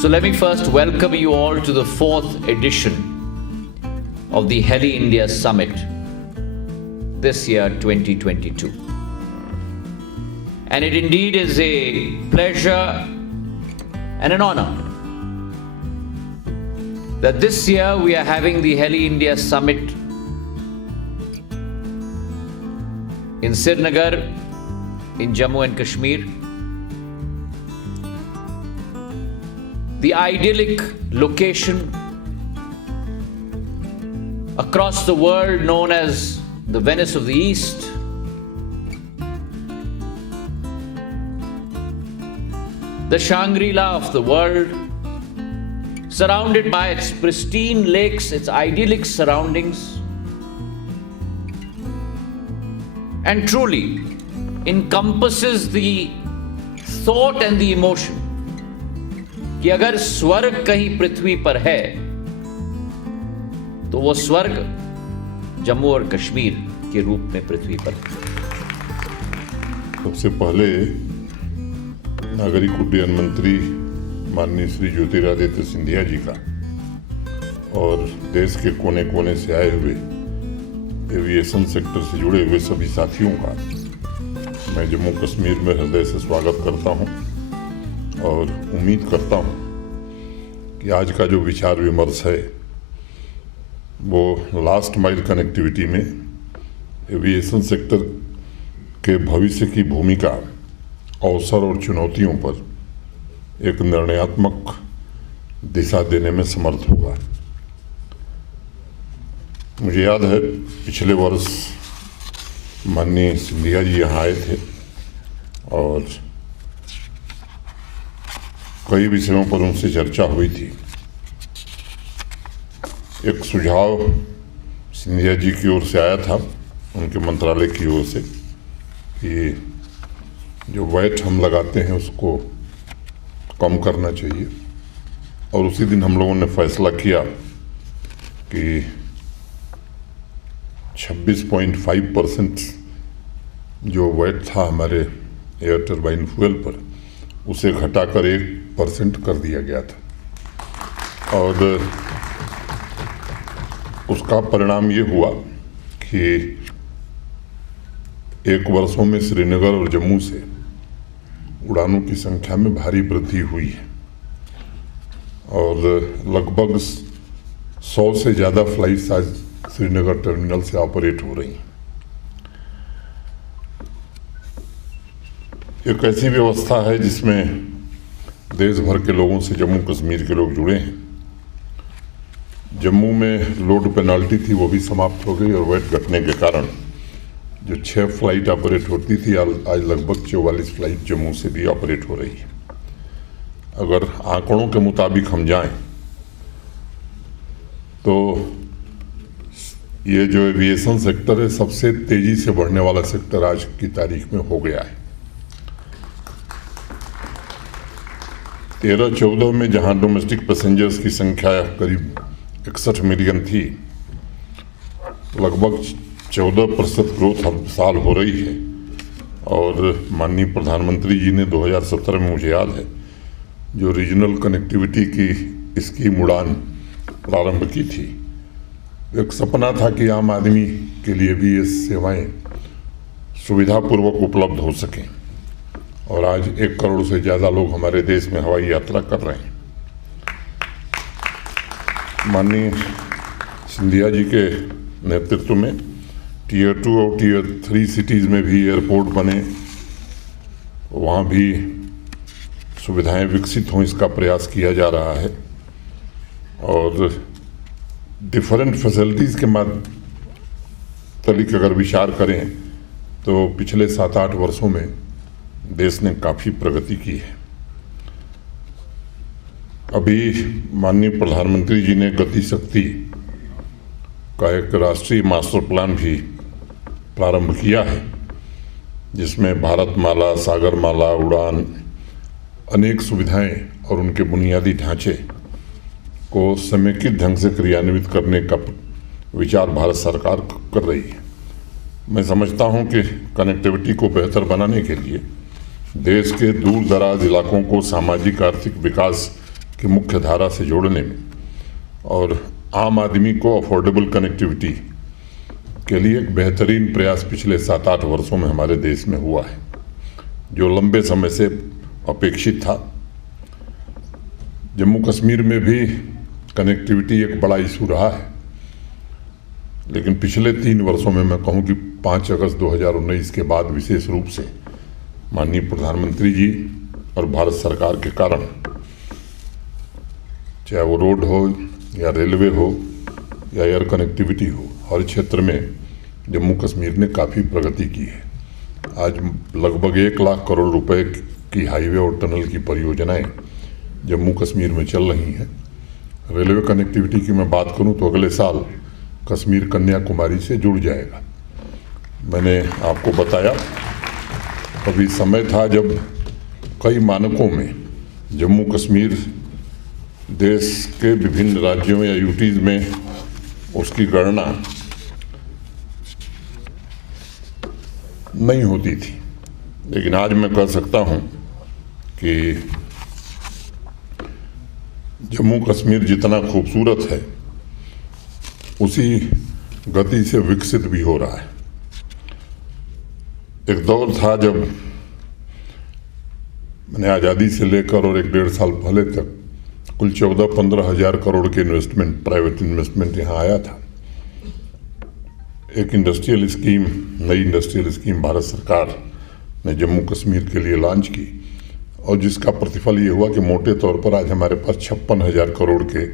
So let me first welcome you all to the 4th edition of the Heli India Summit this year 2022. And it indeed is a pleasure and an honor that this year we are having the Heli India Summit in Srinagar, in Jammu and Kashmir. The idyllic location across the world known as the Venice of the East. The Shangri-La of the world, surrounded by its pristine lakes, its idyllic surroundings, and truly encompasses the thought and the emotion कि अगर स्वर्ग कहीं पृथ्वी पर है तो वो स्वर्ग जम्मू और कश्मीर के रूप में पृथ्वी पर है। सबसे पहले नागरिक उड्डयन मंत्री माननीय श्री ज्योतिरादित्य सिंधिया जी का और देश के कोने कोने से आए हुए एविएशन सेक्टर से जुड़े हुए सभी साथियों का मैं जम्मू कश्मीर में हृदय से स्वागत करता हूं और उम्मीद करता हूं कि आज का जो विचार विमर्श है वो लास्ट माइल कनेक्टिविटी में एविएशन सेक्टर के भविष्य की भूमिका, अवसर और चुनौतियों पर एक निर्णयात्मक दिशा देने में समर्थ होगा। मुझे याद है पिछले वर्ष माननीय सिंधिया जी यहाँ आए थे और कई विषयों पर उनसे चर्चा हुई थी। एक सुझाव सिंधिया जी की ओर से आया था, उनके मंत्रालय की ओर से, कि जो वैट हम लगाते हैं उसको कम करना चाहिए। और उसी दिन हम लोगों ने फैसला किया कि 26.5% जो वैट था हमारे एयर टरबाइन फ्यूल पर, उसे घटाकर 1% कर दिया गया था। और उसका परिणाम ये हुआ कि एक वर्षों में श्रीनगर और जम्मू से उड़ानों की संख्या में भारी वृद्धि हुई है और लगभग 100 से ज़्यादा फ्लाइट्स आज श्रीनगर टर्मिनल से ऑपरेट हो रही हैं। एक ऐसी व्यवस्था है जिसमें देश भर के लोगों से जम्मू कश्मीर के लोग जुड़े हैं। जम्मू में लोड पेनाल्टी थी, वो भी समाप्त हो गई और वेट घटने के कारण जो 6 फ्लाइट ऑपरेट होती थी आज लगभग 44 फ्लाइट जम्मू से भी ऑपरेट हो रही है। अगर आंकड़ों के मुताबिक हम जाएं तो ये जो एविएशन सेक्टर है सबसे तेजी से बढ़ने वाला सेक्टर आज की तारीख में हो गया है। 13-14 में जहां डोमेस्टिक पैसेंजर्स की संख्या करीब 61 मिलियन थी, लगभग 14% ग्रोथ हर साल हो रही है। और माननीय प्रधानमंत्री जी ने 2017 में, मुझे याद है, जो रीजनल कनेक्टिविटी की स्कीम उड़ान प्रारंभ की थी, एक सपना था कि आम आदमी के लिए भी ये सेवाएं सुविधापूर्वक उपलब्ध हो सकें। और आज 1 करोड़ से ज़्यादा लोग हमारे देश में हवाई यात्रा कर रहे हैं। माननीय सिंधिया जी के नेतृत्व में Tier 2 और Tier 3 सिटीज़ में भी एयरपोर्ट बने, वहाँ भी सुविधाएं विकसित हों, इसका प्रयास किया जा रहा है। और डिफरेंट फैसिलिटीज़ के माध्यम अगर विचार करें तो पिछले 7-8 वर्षों में देश ने काफ़ी प्रगति की है। अभी माननीय प्रधानमंत्री जी ने गति शक्ति का एक राष्ट्रीय मास्टर प्लान भी प्रारंभ किया है, जिसमें भारतमाला, सागरमाला, उड़ान, अनेक सुविधाएं और उनके बुनियादी ढांचे को समेकित ढंग से क्रियान्वित करने का विचार भारत सरकार कर रही है। मैं समझता हूं कि कनेक्टिविटी को बेहतर बनाने के लिए देश के दूर दराज इलाकों को सामाजिक आर्थिक विकास की मुख्य धारा से जोड़ने में और आम आदमी को अफोर्डेबल कनेक्टिविटी के लिए एक बेहतरीन प्रयास पिछले 7-8 वर्षों में हमारे देश में हुआ है, जो लंबे समय से अपेक्षित था। जम्मू कश्मीर में भी कनेक्टिविटी एक बड़ा इशू रहा है, लेकिन पिछले 3 वर्षों में मैं कहूँ कि 5 अगस्त 2019 के बाद विशेष रूप से माननीय प्रधानमंत्री जी और भारत सरकार के कारण, चाहे वो रोड हो या रेलवे हो या एयर कनेक्टिविटी हो, हर क्षेत्र में जम्मू कश्मीर ने काफ़ी प्रगति की है। आज लगभग 1 लाख करोड़ रुपए की हाईवे और टनल की परियोजनाएं जम्मू कश्मीर में चल रही हैं। रेलवे कनेक्टिविटी की मैं बात करूं तो अगले साल कश्मीर कन्याकुमारी से जुड़ जाएगा। मैंने आपको बताया अभी समय था जब कई मानकों में जम्मू कश्मीर देश के विभिन्न राज्यों या यूटीज में उसकी गणना नहीं होती थी, लेकिन आज मैं कह सकता हूं कि जम्मू कश्मीर जितना खूबसूरत है उसी गति से विकसित भी हो रहा है। एक दौर था जब मैंने आज़ादी से लेकर और 1-1.5 साल पहले तक कुल 14-15 हज़ार करोड़ के इन्वेस्टमेंट, प्राइवेट इन्वेस्टमेंट यहाँ आया था। एक इंडस्ट्रियल स्कीम, नई इंडस्ट्रियल स्कीम भारत सरकार ने जम्मू कश्मीर के लिए लॉन्च की और जिसका प्रतिफल ये हुआ कि मोटे तौर पर आज हमारे पास 56,000 करोड़ के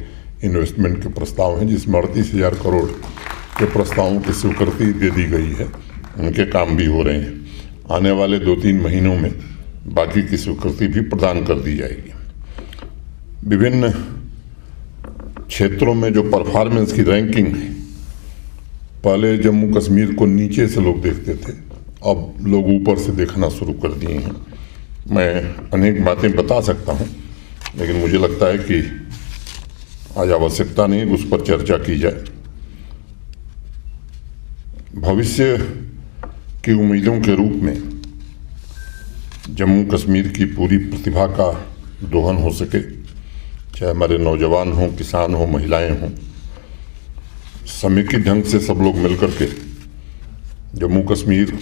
इन्वेस्टमेंट के प्रस्ताव हैं, जिसमें 38,000 करोड़ के प्रस्तावों की स्वीकृति दे दी गई है। उनके काम भी हो रहे हैं। आने वाले 2-3 महीनों में बाकी की स्वीकृति भी प्रदान कर दी जाएगी। विभिन्न क्षेत्रों में जो परफॉर्मेंस की रैंकिंग है, पहले जम्मू कश्मीर को नीचे से लोग देखते थे, अब लोग ऊपर से देखना शुरू कर दिए हैं। मैं अनेक बातें बता सकता हूं, लेकिन मुझे लगता है कि आज आवश्यकता नहीं उस पर चर्चा की जाए। भविष्य की उम्मीदों के रूप में जम्मू कश्मीर की पूरी प्रतिभा का दोहन हो सके, चाहे हमारे नौजवान हों, किसान हों, महिलाएं हों, समेकित ढंग से सब लोग मिलकर के जम्मू कश्मीर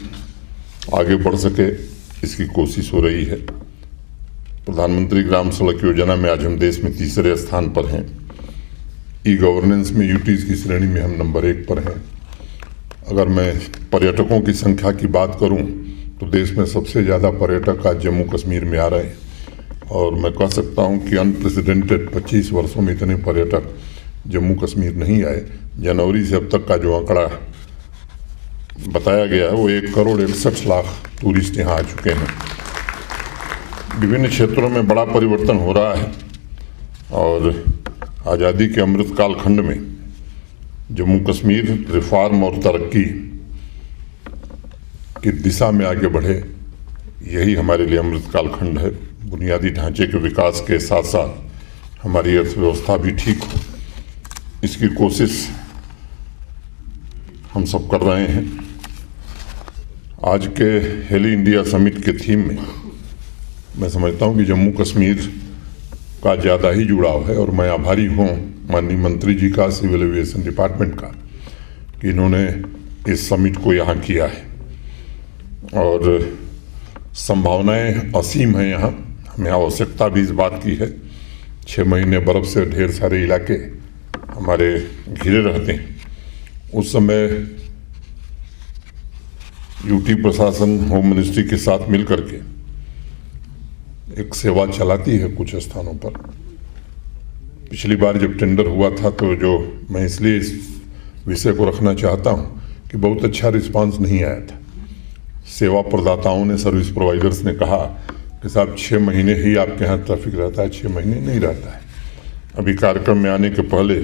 आगे बढ़ सके, इसकी कोशिश हो रही है। प्रधानमंत्री ग्राम सड़क योजना में आज हम देश में 3रे स्थान पर हैं। ई गवर्नेंस में यूटीज की श्रेणी में हम नंबर 1 पर हैं। अगर मैं पर्यटकों की संख्या की बात करूं तो देश में सबसे ज़्यादा पर्यटक आज जम्मू कश्मीर में आ रहे हैं और मैं कह सकता हूं कि अनप्रेसिडेंटेड 25 वर्षों में इतने पर्यटक जम्मू कश्मीर नहीं आए। जनवरी से अब तक का जो आंकड़ा बताया गया है वो 1,61,00,000 टूरिस्ट यहाँ आ चुके हैं। विभिन्न क्षेत्रों में बड़ा परिवर्तन हो रहा है और आज़ादी के अमृत काल खंड में जम्मू कश्मीर रिफॉर्म और तरक्की की दिशा में आगे बढ़े, यही हमारे लिए अमृत काल खंड है। बुनियादी ढांचे के विकास के साथ साथ हमारी अर्थव्यवस्था भी ठीक हो, इसकी कोशिश हम सब कर रहे हैं। आज के हेली इंडिया समिट के थीम में मैं समझता हूं कि जम्मू कश्मीर का ज़्यादा ही जुड़ाव है और मैं आभारी हूँ माननीय मंत्री जी का, सिविल एविएशन डिपार्टमेंट का, कि इन्होंने इस समिट को यहाँ किया है और संभावनाएं असीम हैं यहाँ। हमें आवश्यकता भी इस बात की है। 6 महीने बर्फ से ढेर सारे इलाके हमारे घिरे रहते हैं। उस समय यूटी प्रशासन, होम मिनिस्ट्री के साथ मिल करके एक सेवा चलाती है कुछ स्थानों पर। पिछली बार जब टेंडर हुआ था तो जो मैं इसलिए इस विषय को रखना चाहता हूँ कि बहुत अच्छा रिस्पांस नहीं आया था। सेवा प्रदाताओं ने, सर्विस प्रोवाइडर्स ने कहा कि साहब 6 महीने ही आपके यहाँ ट्रैफिक रहता है, 6 महीने नहीं रहता है। अभी कार्यक्रम में आने के पहले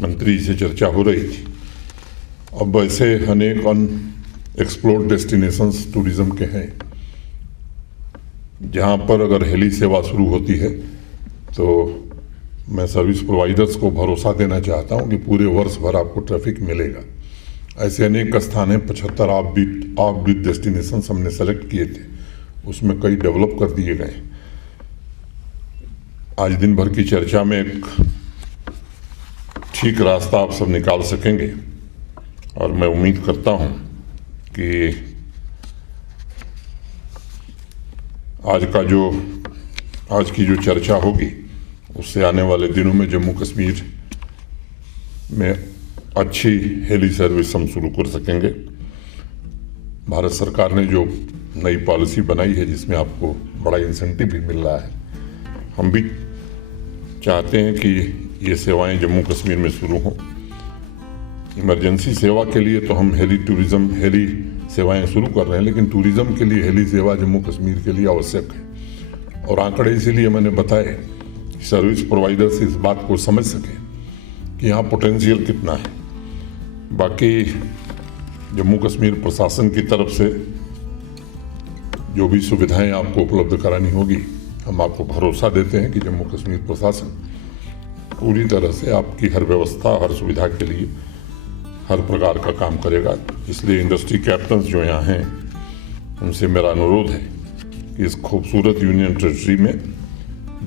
मंत्री जी से चर्चा हो रही थी। अब ऐसे अनेक अनएक्सप्लोर्ड डेस्टिनेशंस टूरिज्म के हैं जहाँ पर अगर हेली सेवा शुरू होती है तो मैं सर्विस प्रोवाइडर्स को भरोसा देना चाहता हूँ कि पूरे वर्ष भर आपको ट्रैफिक मिलेगा। ऐसे अनेक स्थान हैं, 75 ऑफ बीट डेस्टिनेशंस हमने सेलेक्ट किए थे, उसमें कई डेवलप कर दिए गए। आज दिन भर की चर्चा में एक ठीक रास्ता आप सब निकाल सकेंगे और मैं उम्मीद करता हूं कि आज की जो चर्चा होगी उससे आने वाले दिनों में जम्मू कश्मीर में अच्छी हेली सर्विस हम शुरू कर सकेंगे। भारत सरकार ने जो नई पॉलिसी बनाई है जिसमें आपको बड़ा इंसेंटिव भी मिल रहा है, हम भी चाहते हैं कि ये सेवाएं जम्मू कश्मीर में शुरू हों। इमरजेंसी सेवा के लिए तो हम हेली सेवाएं शुरू कर रहे हैं, लेकिन टूरिज्म के लिए हेली सेवा जम्मू कश्मीर के लिए आवश्यक है। और आंकड़े इसीलिए मैंने बताए कि सर्विस प्रोवाइडर्स इस बात को समझ सके कि यहाँ पोटेंशियल कितना है। बाकी जम्मू कश्मीर प्रशासन की तरफ से जो भी सुविधाएं आपको उपलब्ध करानी होगी, हम आपको भरोसा देते हैं कि जम्मू कश्मीर प्रशासन पूरी तरह से आपकी हर व्यवस्था, हर सुविधा के लिए हर प्रकार का काम करेगा। इसलिए इंडस्ट्री कैप्टन्स जो यहाँ हैं उनसे मेरा अनुरोध है कि इस खूबसूरत यूनियन टेरिटरी में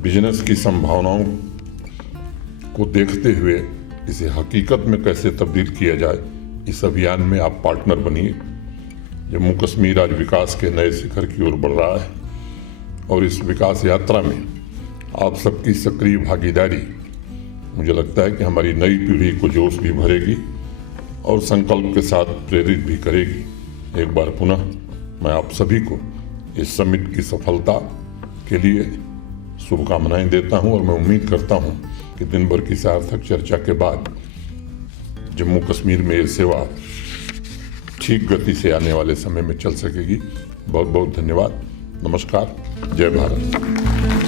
बिजनेस की संभावनाओं को देखते हुए इसे हकीकत में कैसे तब्दील किया जाए, इस अभियान में आप पार्टनर बनिए। जम्मू कश्मीर आज विकास के नए शिखर की ओर बढ़ रहा है और इस विकास यात्रा में आप सबकी सक्रिय भागीदारी मुझे लगता है कि हमारी नई पीढ़ी को जोश भी भरेगी और संकल्प के साथ प्रेरित भी करेगी। एक बार पुनः मैं आप सभी को इस समिट की सफलता के लिए शुभकामनाएं देता हूं और मैं उम्मीद करता हूं कि दिन भर की सार्थक चर्चा के बाद जम्मू कश्मीर में ये सेवा ठीक गति से आने वाले समय में चल सकेगी। बहुत बहुत धन्यवाद। नमस्कार। जय भारत।